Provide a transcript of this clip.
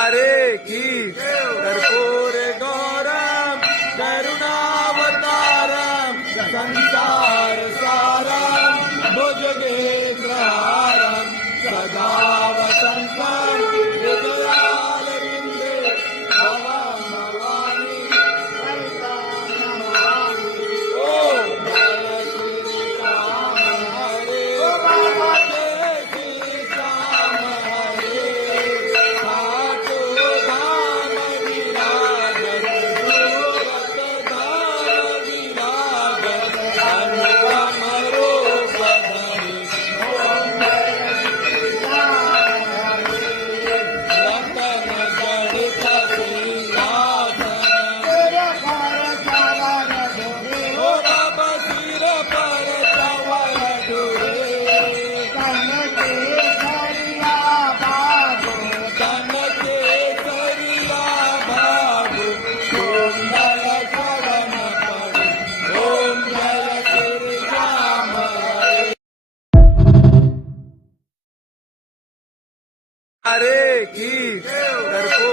हरे की कर्पूर गौरम करुणावतारम संसार सारम भुजगेन्द्रहारम सदा वसंतं हृदयारविन्दे भवं भवानी ओम जय श्री राम हरे जय श्री राम हरे खाटू धाम विराजत सूरत धाम विराजत अनुपम रूप धरि रतन जड़ित सिंहासन ओ बाबा सिर पर चवर ढुरे तन केसरिया बाबू कुंडल शरण पड़े ओम जय श्री राम हरे की कर्पूर